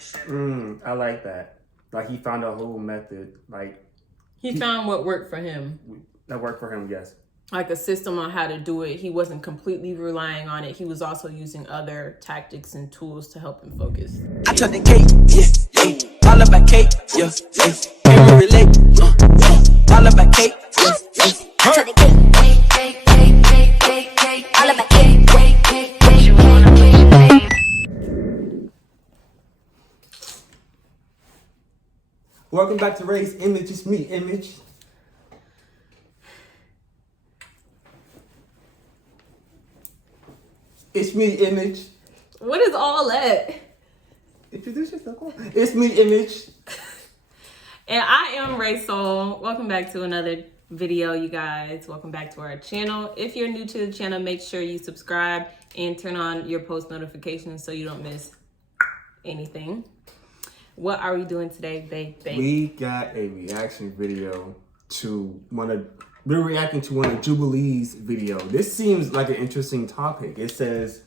relationship. I like that. Like he found a whole method. Like he found what worked for him. That worked for him, yes. Like a system on how to do it. He wasn't completely relying on it. He was also using other tactics and tools to help him focus. I took the cake, yeah. All about cake, yeah. Can we relate? All about cake, yeah. I took the cake, all about cake, Welcome back to Race Image. It's me, Image. It's me, Image. What is all that? Introduce yourself. It's me, Image. And I am Ray Soul. Welcome back to another video, you guys. Welcome back to our channel. If you're new to the channel, make sure you subscribe and turn on your post notifications so you don't miss anything. What are we doing today, babe? We got a reaction video to we're reacting to one of Jubilee's video. This seems like an interesting topic. It says,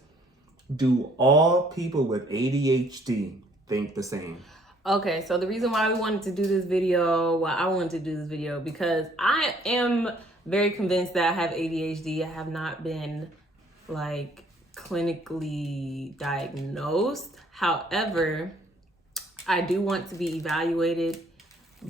do all people with ADHD think the same? Okay, so the reason why we wanted to do this video, I wanted to do this video, because I am very convinced that I have ADHD. I have not been like clinically diagnosed. However, I do want to be evaluated,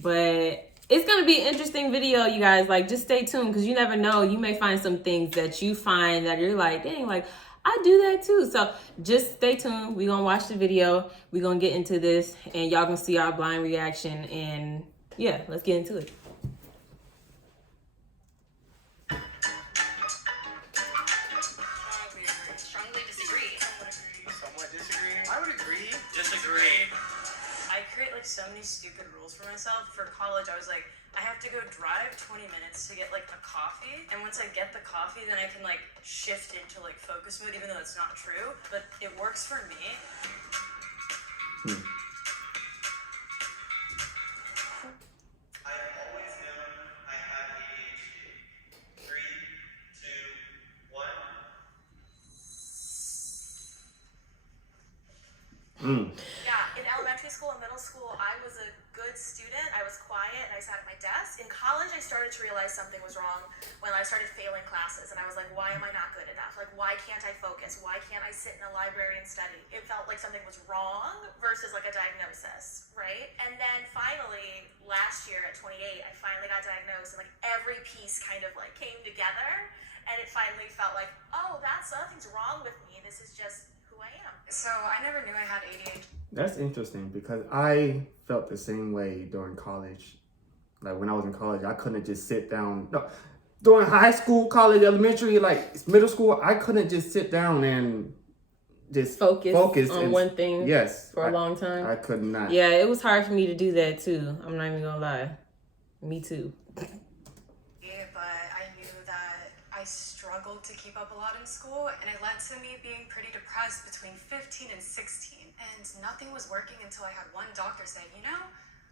but it's going to be an interesting video, you guys. Like, just stay tuned, because you never know. You may find some things that you find that you're like, dang, like, I do that too. So just stay tuned. We're going to watch the video. We're going to get into this, and y'all can see our blind reaction. And yeah, let's get into it. Strongly disagree. Somewhat disagree. I would agree. Disagree. I create like so many stupid rules for myself. For college, I was like, I have to go drive 20 minutes to get like a coffee. And once I get the coffee, then I can like shift into like focus mode, even though that's not true. But it works for me. I have always known I had ADHD. 3, 2, 1. Yeah, in elementary school and middle school, I was a good student. I was quiet and I sat at my desk. In college, I started to realize something was wrong when I started failing classes. And I was like, why am I not good enough? Like, why can't I focus? Why can't I sit in a library and study? It felt like something was wrong versus like a diagnosis, right? And then finally, last year at 28, I finally got diagnosed, and like every piece kind of like came together. And it finally felt like, oh, nothing's wrong with me. This is just who I am. So I never knew I had ADHD. That's interesting, because I felt the same way during college. Like when I was in college, I couldn't just sit down. No, during high school, college, elementary, like middle school, I couldn't just sit down and just focus on one thing. Yes, for a long time. I could not. Yeah, it was hard for me to do that too. I'm not even gonna lie. Me too. Yeah, but I knew that I struggled to keep up a lot in school, and it led to me being pretty depressed between 15 and 16. And nothing was working until I had one doctor say, you know,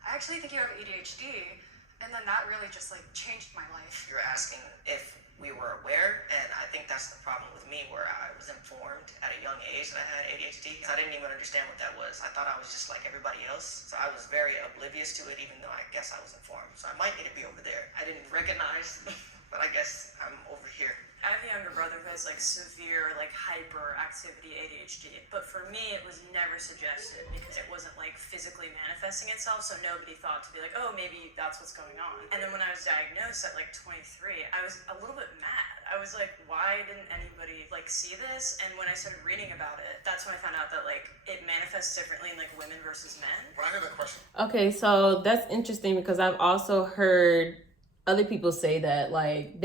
I actually think you have ADHD. And then that really just like changed my life. You're asking if we were aware, and I think that's the problem with me, where I was informed at a young age that I had ADHD. I didn't even understand what that was. I thought I was just like everybody else. So I was very oblivious to it, even though I guess I was informed. So I might need to be over there. I didn't recognize, but I guess I'm over here. I have a younger brother who has like severe like hyperactivity ADHD, but for me it was never suggested because it wasn't like physically manifesting itself, so nobody thought to be like, oh, maybe that's what's going on. And then when I was diagnosed at like 23, I was a little bit mad. I was like, why didn't anybody like see this? And when I started reading about it, that's when I found out that like it manifests differently in like women versus men. When I hear that question. Okay, so that's interesting, because I've also heard other people say that like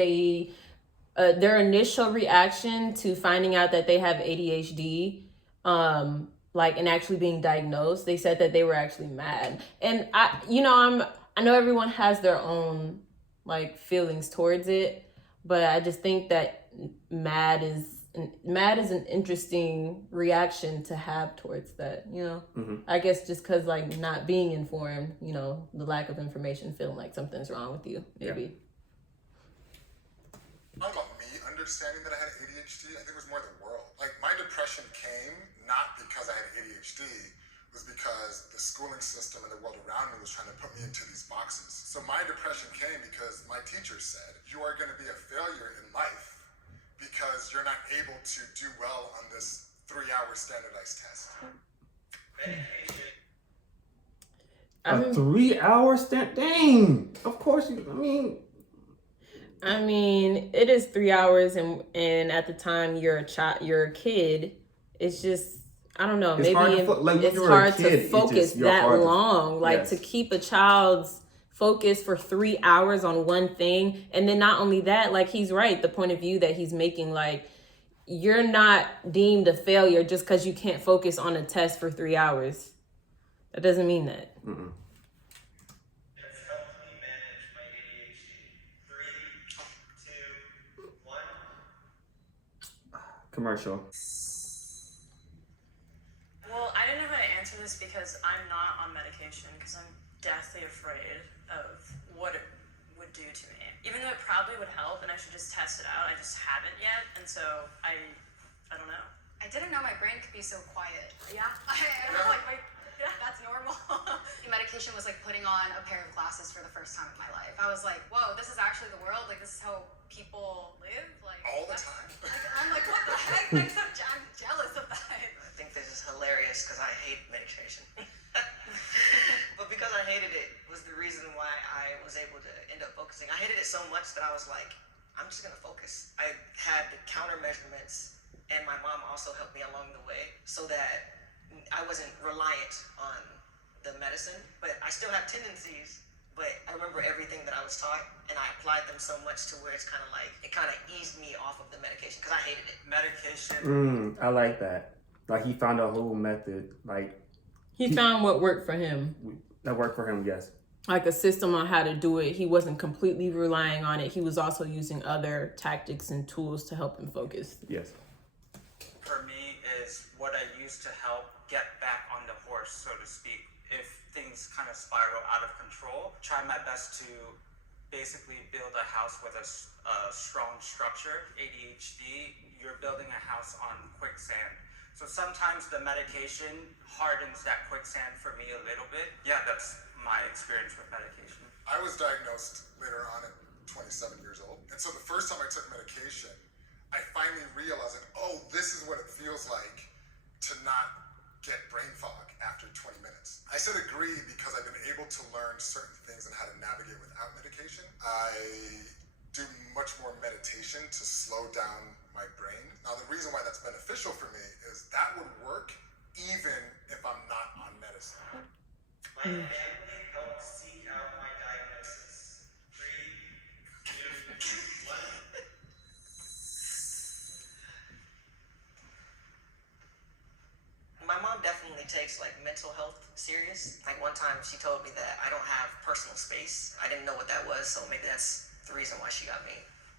their initial reaction to finding out that they have ADHD, like, and actually being diagnosed, they said that they were actually mad. And I know everyone has their own like feelings towards it, but I just think that mad is an interesting reaction to have towards that, you know? Mm-hmm. I guess just because like not being informed, you know, the lack of information, feeling like something's wrong with you, maybe. Yeah. Not about me understanding that I had ADHD. I think it was more the world. Like, my depression came not because I had ADHD. It was because the schooling system and the world around me was trying to put me into these boxes. So my depression came because my teacher said, you are going to be a failure in life because you're not able to do well on this 3-hour standardized test. Medication. A 3-hour dang. Of course, I mean, it is 3 hours, and at the time you're a kid. It's just, I don't know. It's maybe hard to it's hard kid, to focus that long. Yes. To keep a child's focus for 3 hours on one thing, and then not only that, like, he's right. The point of view that he's making, like, you're not deemed a failure just because you can't focus on a test for 3 hours. That doesn't mean that. Mm-mm. Has helped me manage my ADHD. 3, 2, 1. Commercial. Well, I didn't know how to answer this because I'm not on medication because I'm deathly afraid of what it would do to me. Even though it probably would help and I should just test it out, I just haven't yet, and so I don't know. I didn't know my brain could be so quiet. Yeah. I don't know, like, that's normal. Medication was like putting on a pair of glasses for the first time in my life. I was like, whoa, this is actually the world? Like, this is how people live? Like, All the time? I'm like, what the heck? Like, I'm jealous of that. I think this is hilarious because I hate medication. But because I hated it was the reason why I was able to end up focusing. I hated it so much that I was like, I'm just gonna focus. I had counter measurements, and my mom also helped me along the way so that I wasn't reliant on the medicine, but I still have tendencies. But I remember everything that I was taught, and I applied them so much to where it's kind of like, it kind of eased me off of the medication because I hated it. Medication. I like that. Like, he found a whole method. Like, He found what worked for him. that worked for him, yes. Like a system on how to do it. He wasn't completely relying on it. He was also using other tactics and tools to help him focus. Yes. For me is what I use to help get back on the horse, so to speak. If things kind of spiral out of control, try my best to basically build a house with a strong structure. ADHD, you're building a house on quicksand. So sometimes the medication hardens that quicksand for me a little bit. Yeah, that's my experience with medication. I was diagnosed later on at 27 years old. And so the first time I took medication, I finally realized, like, oh, this is what it feels like to not get brain fog after 20 minutes. I said agree because I've been able to learn certain things and how to navigate without medication. I do much more meditation to slow down my brain. Now, the reason why that's beneficial for me is that would work even if I'm not on medicine. My family helped seek out my diagnosis. 3, 2, 1. My mom definitely takes like mental health serious. Like one time she told me that I don't have personal space. I didn't know what that was, so maybe that's the reason why she got me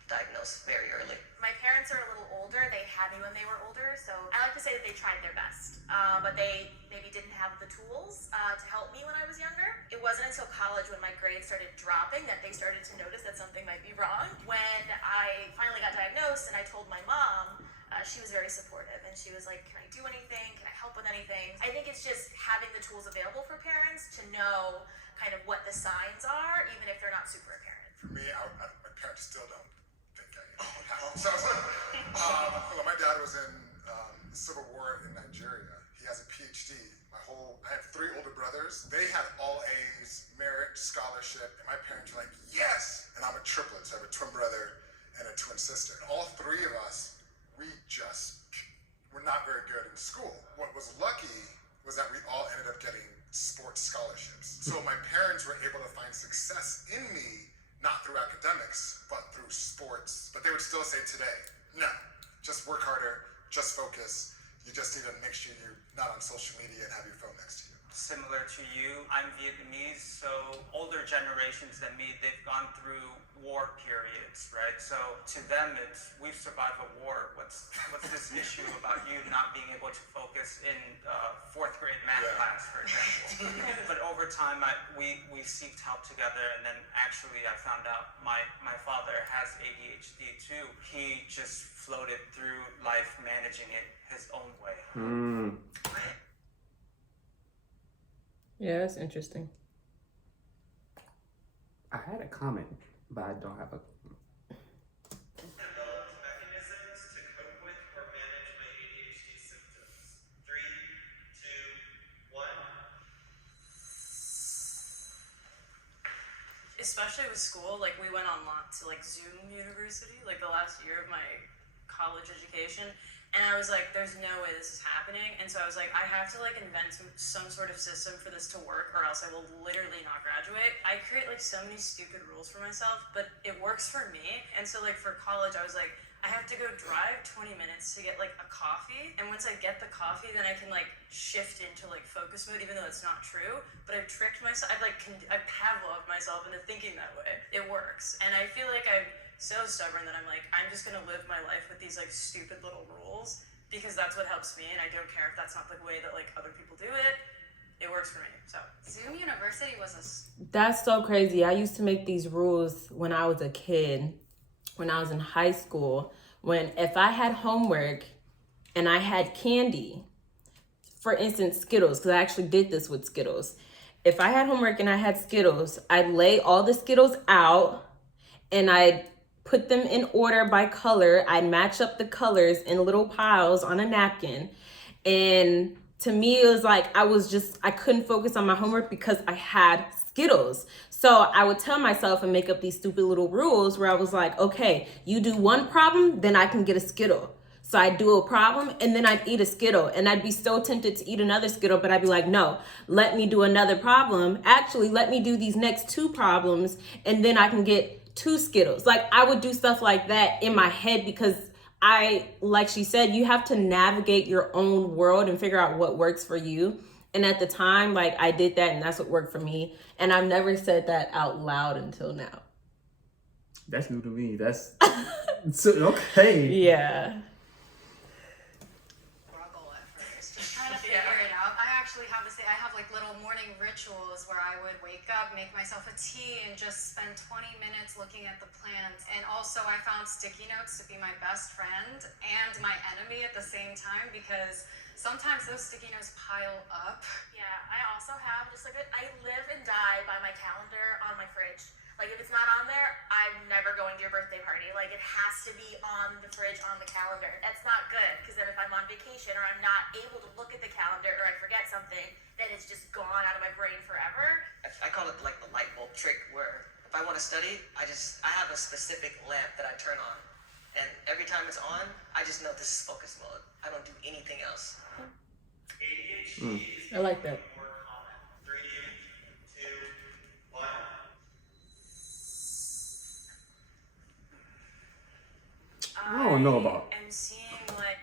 diagnosed very early. My parents are a little older. They had me when they were older, so I like to say that they tried their best, but they maybe didn't have the tools to help me when I was younger. It wasn't until college when my grades started dropping that they started to notice that something might be wrong. When I finally got diagnosed and I told my mom, she was very supportive, and she was like, can I do anything? Can I help with anything? I think it's just having the tools available for parents to know kind of what the signs are, even if they're not super apparent. For me, my parents still don't think I have. So well, my dad was in the Civil War in Nigeria. He has a PhD. I have 3 older brothers. They had all A's, merit, scholarship, and my parents were like, yes! And I'm a triplet, so I have a twin brother and a twin sister. And all 3 of us, we're not very good in school. What was lucky was that we all ended up getting sports scholarships. So my parents were able to find success in me, not through academics, but through sports. But they would still say today, no, just work harder, just focus. You just need to make sure you're not on social media and have your phone next to you. Similar to you, I'm Vietnamese, so older generations than me, they've gone through war periods, right? So to them, it's, we've survived a war. What's this issue about you not being able to focus in 4th grade math class, for example? But over time, we seeked help together, and then actually I found out my father has ADHD too. He just floated through life managing it his own way. Yeah, that's interesting. I had a comment, but I don't have a. Developed mechanisms to cope with or manage my ADHD symptoms. 3, 2, 1. Especially with school, like we went on to like Zoom University, like the last year of my college education, and I was like, there's no way this is happening. And so I was like, I have to like invent some sort of system for this to work, or else I will literally not graduate. I create like so many stupid rules for myself, but it works for me. And so like for college, I was like, I have to go drive 20 minutes to get like a coffee, and once I get the coffee, then I can like shift into like focus mode, even though it's not true. But I've tricked myself, I've Pavloved myself into thinking that way. It works. And I feel like I'm so stubborn that I'm like, I'm just gonna live my life with these like stupid little rules, because that's what helps me, and I don't care if that's not the way that like other people do it. It works for me. So Zoom University was That's so crazy. I used to make these rules when I was a kid, when I was in high school, when if I had homework and I had candy, for instance, Skittles, because I actually did this with Skittles. If I had homework and I had Skittles, I'd lay all the Skittles out and I'd put them in order by color. I'd match up the colors in little piles on a napkin. And to me, it was like I couldn't focus on my homework because I had Skittles. So I would tell myself and make up these stupid little rules where I was like, okay, you do one problem, then I can get a Skittle. So I'd do a problem and then I'd eat a Skittle, and I'd be so tempted to eat another Skittle, but I'd be like, no, let me do another problem. Actually, let me do these next 2 problems and then I can get 2 Skittles. Like I would do stuff like that in my head because like she said, you have to navigate your own world and figure out what works for you. And at the time, like I did that and that's what worked for me. And I've never said that out loud until now. That's new to me. That's okay. Yeah. struggle at first, just trying to figure it out. I actually have to say, I have like little morning rituals where I would wake up, make myself a tea, and just spend 20 minutes looking at the plants. And also I found sticky notes to be my best friend and my enemy at the same time, because sometimes those sticky notes pile up. Yeah, I also have just like I live and die by my calendar on my fridge. Like if it's not on there, I'm never going to your birthday party. Like it has to be on the fridge, on the calendar. That's not good, because then if I'm on vacation or I'm not able to look at the calendar or I forget something, then it's just gone out of my brain forever. I call it like the light bulb trick, where if I want to study, I have a specific lamp that I turn on, and every time it's on, I just know this is focus mode. I don't do anything else. ADHD is I like that. more common. 3, 2, 1. I don't know about. I'm seeing like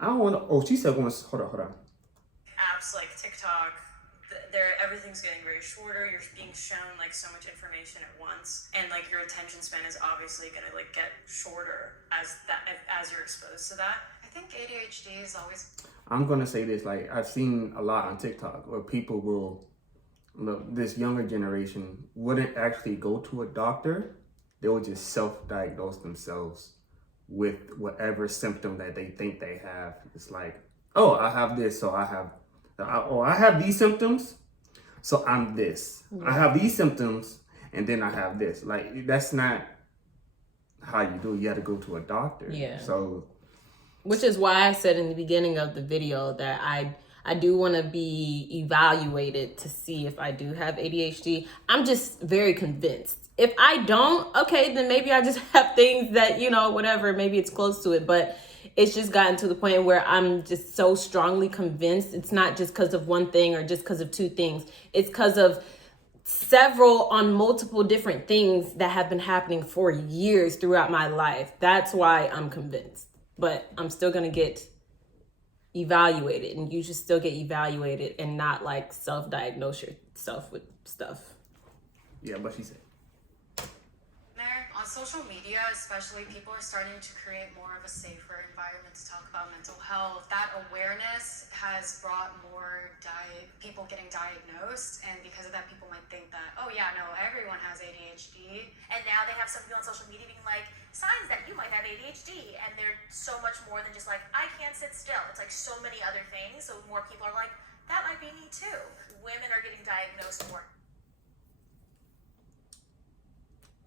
I don't want to. Oh, she said, hold on. apps like TikTok, everything's getting very shorter. You're being shown like so much information at once, and like your attention span is obviously gonna like get shorter as you're exposed to that. I think ADHD is always. I'm gonna say this. Like I've seen a lot on TikTok where people will, this younger generation wouldn't actually go to a doctor. They will just self-diagnose themselves with whatever symptom that they think they have. It's like, oh, I have this, so I have these symptoms, so I'm this. I have these symptoms, and then I have this. Like, that's not how you do it. You have to go to a doctor. Yeah. So, Which is why I said in the beginning of the video that I do want to be evaluated to see if I do have ADHD. I'm just very convinced. If I don't, okay, then maybe I just have things that, whatever, maybe it's close to it. But it's just gotten to the point where I'm just so strongly convinced it's not just because of one thing or just because of 2 things. It's because of several on multiple different things that have been happening for years throughout my life. That's why I'm convinced. But I'm still going to get evaluated, and you should still get evaluated and not like self-diagnose yourself with stuff. yeah, but she said. There, on social media especially, people are starting to create more of a safer environment to talk about mental health. That awareness has brought more people getting diagnosed, and because of that, people might think that, oh yeah, no, everyone has ADHD. And now they have some people on social media being like, signs that you might have ADHD, and they're so much more than just like, I can't sit still. It's like so many other things, so more people are like, that might be me too. Women are getting diagnosed more?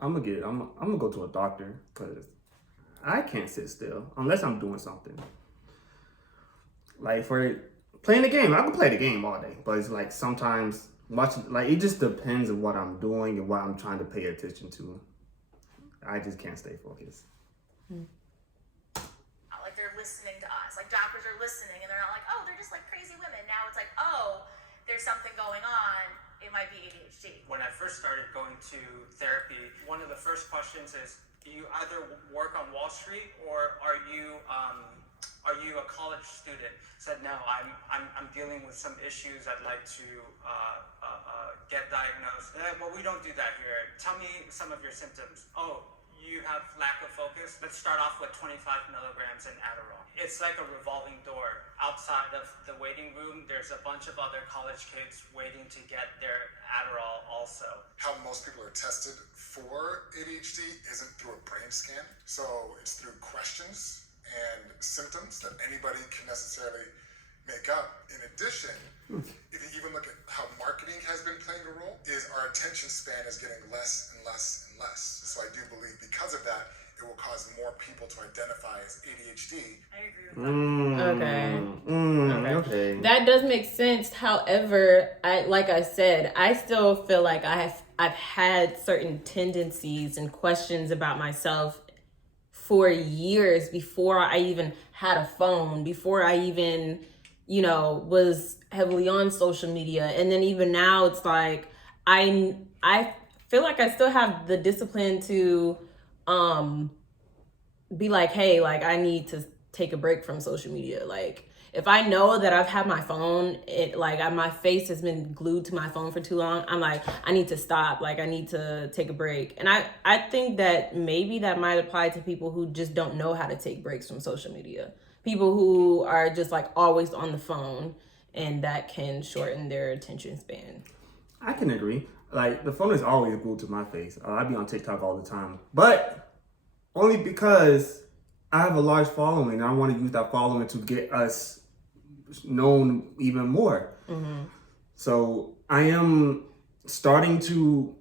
I'm gonna go to a doctor because I can't sit still unless I'm doing something. Like for playing the game, I can play the game all day, but it's like sometimes watching, like it just depends on what I'm doing and what I'm trying to pay attention to. I just can't stay focused. Like they're listening to us. Like doctors are listening, and they're not like, oh, they're just like crazy women. Now it's like, oh, there's something going on. It might be ADHD. When I first started going to therapy, one of the first questions is, do you either work on Wall Street or are you a college student? Said no, I'm dealing with some issues. I'd like to get diagnosed. Well, we don't do that here. Tell me some of your symptoms. Oh, you have lack of focus. Let's start off with 25 milligrams in Adderall. It's like a revolving door. Outside of the waiting room, there's a bunch of other college kids waiting to get their Adderall also. How most people are tested for ADHD isn't through a brain scan. So it's through questions and symptoms that anybody can necessarily make up. In addition, if you even look at how marketing has been playing a role, is our attention span is getting less and less and less. So I do believe because of that, it will cause more people to identify as ADHD. I agree with that. Okay. That does make sense. However, like I said, I still feel like I've had certain tendencies and questions about myself for years before I even had a phone, before I even, was heavily on social media. And then even now it's like, I feel like I still have the discipline to be like, hey, like I need to take a break from social media. Like if I know that I've had my phone, my face has been glued to my phone for too long, I'm like, I need to stop. Like I need to take a break. And I think that maybe that might apply to people who just don't know how to take breaks from social media. People who are just like always on the phone, and that can shorten their attention span. I can agree. Like the phone is always glued to my face. I be on TikTok all the time, but only because I have a large following and I want to use that following to get us known even more. Mm-hmm. So I am starting to,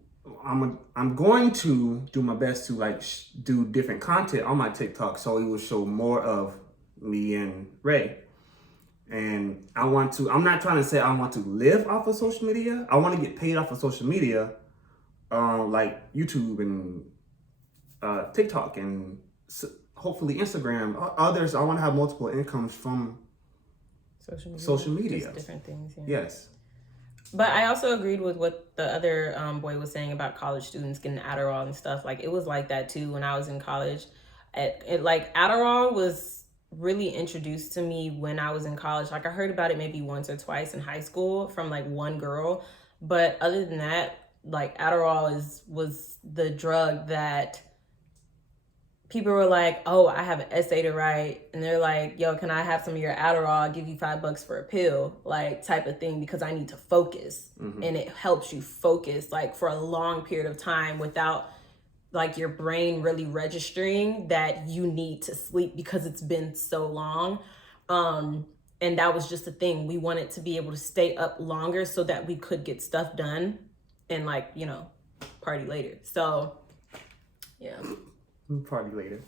I'm going to do my best to like do different content on my TikTok so it will show more of me and Ray. And I'm not trying to say I want to live off of social media. I want to get paid off of social media, like YouTube and TikTok and hopefully Instagram. Others, I want to have multiple incomes from social media. Just different things. Yeah. Yes. But I also agreed with what the other boy was saying about college students getting Adderall and stuff. Like it was like that too when I was in college. Like Adderall was really introduced to me when I was in college. Like I heard about it maybe once or twice in high school from like one girl. But other than that, like Adderall was the drug that people were like, oh, I have an essay to write. And they're like, yo, can I have some of your Adderall? I'll give you $5 for a pill, like type of thing, because I need to focus. Mm-hmm. And it helps you focus like for a long period of time without like your brain really registering that you need to sleep because it's been so long. And that was just the thing. We wanted to be able to stay up longer so that we could get stuff done and like, party later. So, yeah. Party later.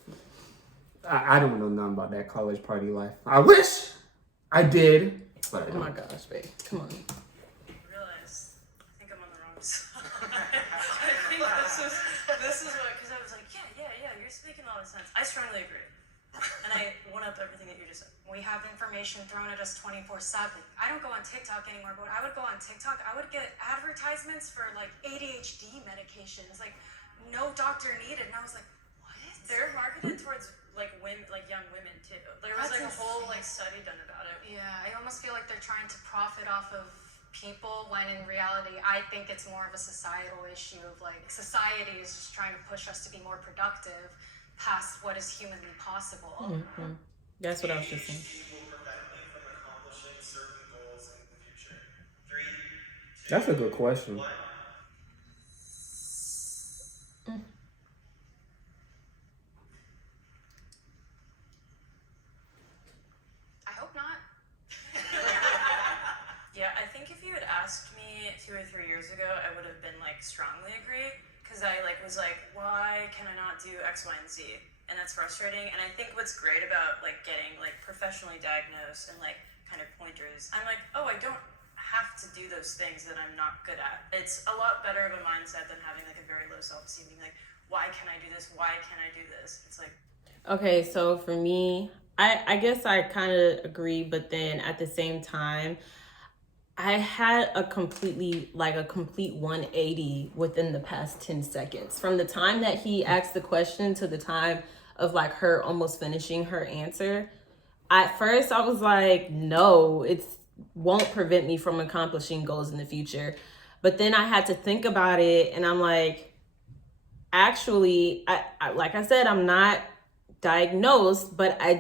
I don't know nothing about that college party life. I wish I did. But oh my gosh, babe. Come on. I realize I think I'm on the wrong side. I think this is what, because I was like, yeah, you're speaking all the sense. I strongly agree. And I one up everything that you just said. We have information thrown at us 24/7. I don't go on TikTok anymore, but when I would go on TikTok, I would get advertisements for like ADHD medications, like no doctor needed. And I was like, what? They're marketed towards like women, like young women too. There was like a whole like study done about it. Yeah, I almost feel like they're trying to profit off of people when in reality I think it's more of a societal issue of like society is just trying to push us to be more productive past what is humanly possible. Mm-hmm. That's what I was just saying. Will prevent me from accomplishing certain goals in the future. 3, 2, That's a good question. 1. I hope not. Yeah, I think if you had asked me 2 2 or 3 years ago, I would have been like strongly agree, because I like was like, why can I not do X, Y, and Z? And that's frustrating. And I think what's great about like getting like professionally diagnosed and like kind of pointers, I'm like, oh, I don't have to do those things that I'm not good at. It's a lot better of a mindset than having like a very low self-esteem, being like, why can I do this? Why can't I do this? It's like, Okay, so for me, I guess I kind of agree, but then at the same time, I had a complete 180 within the past 10 seconds. From the time that he asked the question to the time of like her almost finishing her answer. At first I was like, no, it won't prevent me from accomplishing goals in the future. But then I had to think about it, and I'm like, actually, I like I said, I'm not diagnosed, but I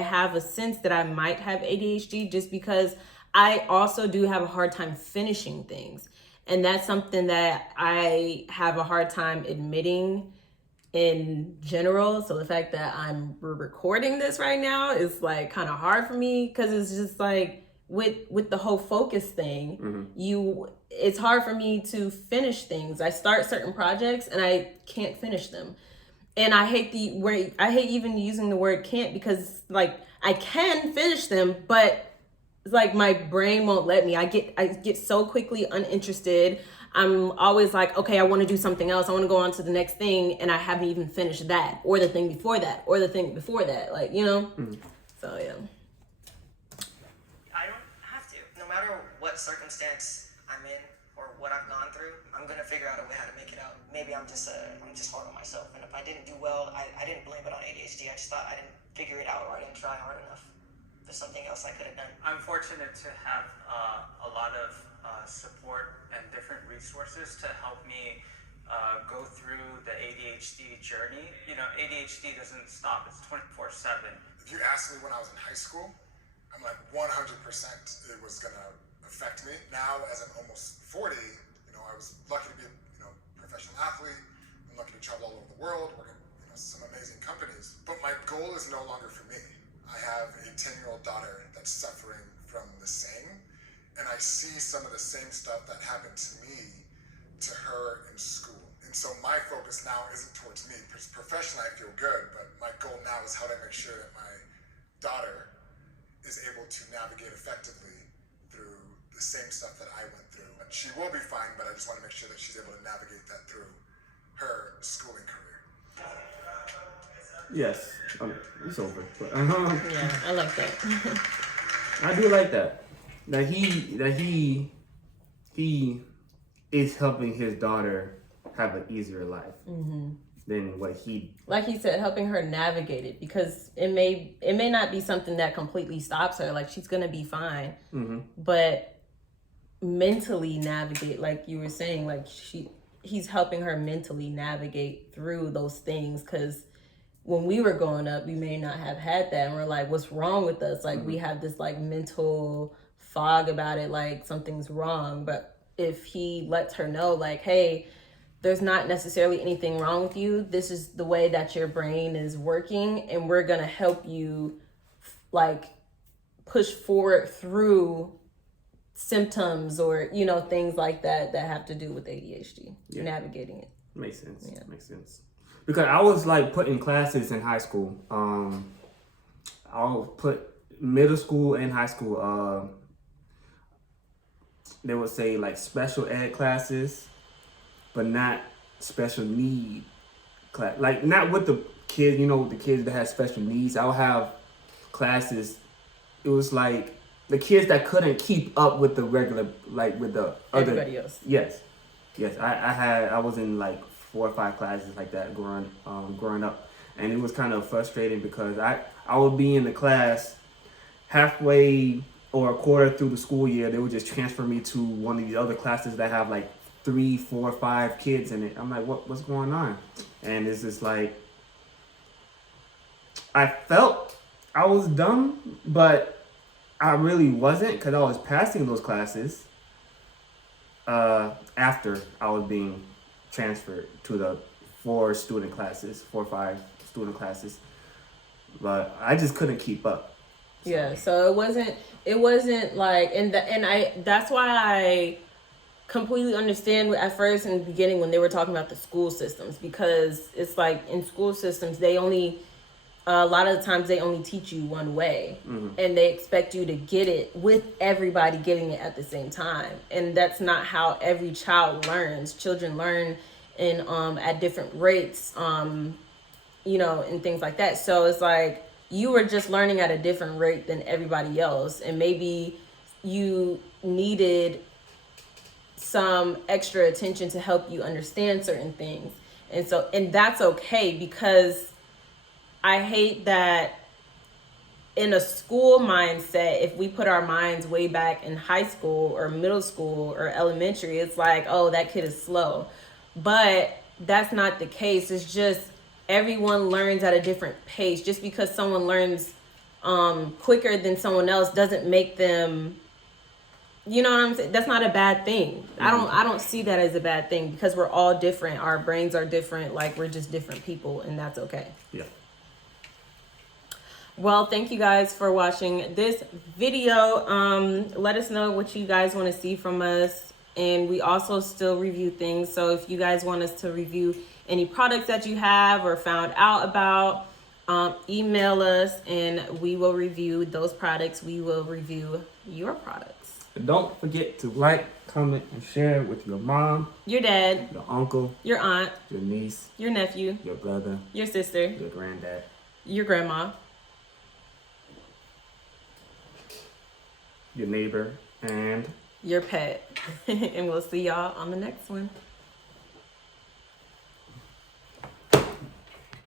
have a sense that I might have ADHD, just because I also do have a hard time finishing things. And that's something that I have a hard time admitting in general. So the fact that we're recording this right now is like kind of hard for me, because it's just like with the whole focus thing, it's hard for me to finish things. I start certain projects and I can't finish them. And I hate even using the word can't, because like I can finish them, but it's like my brain won't let me. I get so quickly uninterested. I'm always like, okay, I want to do something else. I want to go on to the next thing, and I haven't even finished that, or the thing before that, or the thing before that. Like, you know? So yeah. I don't have to. No matter what circumstance I'm in or what I've gone through, I'm gonna figure out a way how to make it out. Maybe I'm just hard on myself, and if I didn't do well, I didn't blame it on ADHD. I just thought I didn't figure it out, or I didn't try hard enough. There's something else I could have done. I'm fortunate to have a lot of support and different resources to help me go through the ADHD journey. You know, ADHD doesn't stop. It's 24/7. If you asked me when I was in high school, I'm like 100% it was gonna affect me. Now, as I'm almost 40, I was lucky to be a professional athlete. I'm lucky to travel all over the world, work at some amazing companies. But my goal is no longer for me. I have a 10-year-old daughter that's suffering from the same, and I see some of the same stuff that happened to me to her in school. And so my focus now isn't towards me. Professionally, I feel good, but my goal now is how to make sure that my daughter is able to navigate effectively through the same stuff that I went through. She will be fine, but I just want to make sure that she's able to navigate that through her schooling career. Yes, it's over. But, Yeah, I like that. I do like that. That he is helping his daughter have an easier life than what he. Like he said, helping her navigate it, because it may not be something that completely stops her. Like, she's gonna be fine, but mentally navigate, like you were saying, like he's helping her mentally navigate through those things, because when we were growing up, we may not have had that, and we're like, what's wrong with us? Like, we have this like mental fog about it, like something's wrong. But if he lets her know, like, hey, there's not necessarily anything wrong with you, this is the way that your brain is working, and we're gonna help you like push forward through symptoms or things like that have to do with ADHD, navigating it. Makes sense. Makes sense. Because I was like put in classes in high school. I'll put middle school and high school. They would say like special ed classes, but not special need class. Like, not with the kids, the kids that had special needs. I'll have classes. It was like the kids that couldn't keep up with the regular, like with the other. Everybody else. Yes. I was in like 4 or 5 classes like that growing up, and it was kind of frustrating because I would be in the class halfway or a quarter through the school year. They would just transfer me to one of these other classes that have like 3, 4, 5 kids in it. I'm like, what's going on? And it's just like, I felt I was dumb, but I really wasn't, because I was passing those classes after I was being transferred to the 4 or 5 student classes, but I just couldn't keep up. Yeah, so it wasn't like, that's why completely understand at first in the beginning when they were talking about the school systems, because it's like in school systems, they only, a lot of the times they only teach you one way, and they expect you to get it with everybody getting it at the same time. And that's not how every child learns. Children learn in at different rates, you know, and things like that. So it's like you were just learning at a different rate than everybody else, and maybe you needed some extra attention to help you understand certain things. And that's okay, because I hate that in a school mindset, if we put our minds way back in high school or middle school or elementary, it's like, oh, that kid is slow. But that's not the case. It's just everyone learns at a different pace. Just because someone learns quicker than someone else doesn't make them, you know what I'm saying? That's not a bad thing. I don't see that as a bad thing, because we're all different. Our brains are different. Like, we're just different people, and that's okay. Yeah. Well, thank you guys for watching this video. Let us know what you guys want to see from us. And we also still review things. So if you guys want us to review any products that you have or found out about, email us and we will review those products. We will review your products. And don't forget to like, comment, and share with your mom, Your dad, your uncle, your aunt, your niece, your nephew, your brother, your sister, your granddad, your grandma, your neighbor, and your pet. And we'll see y'all on the next one.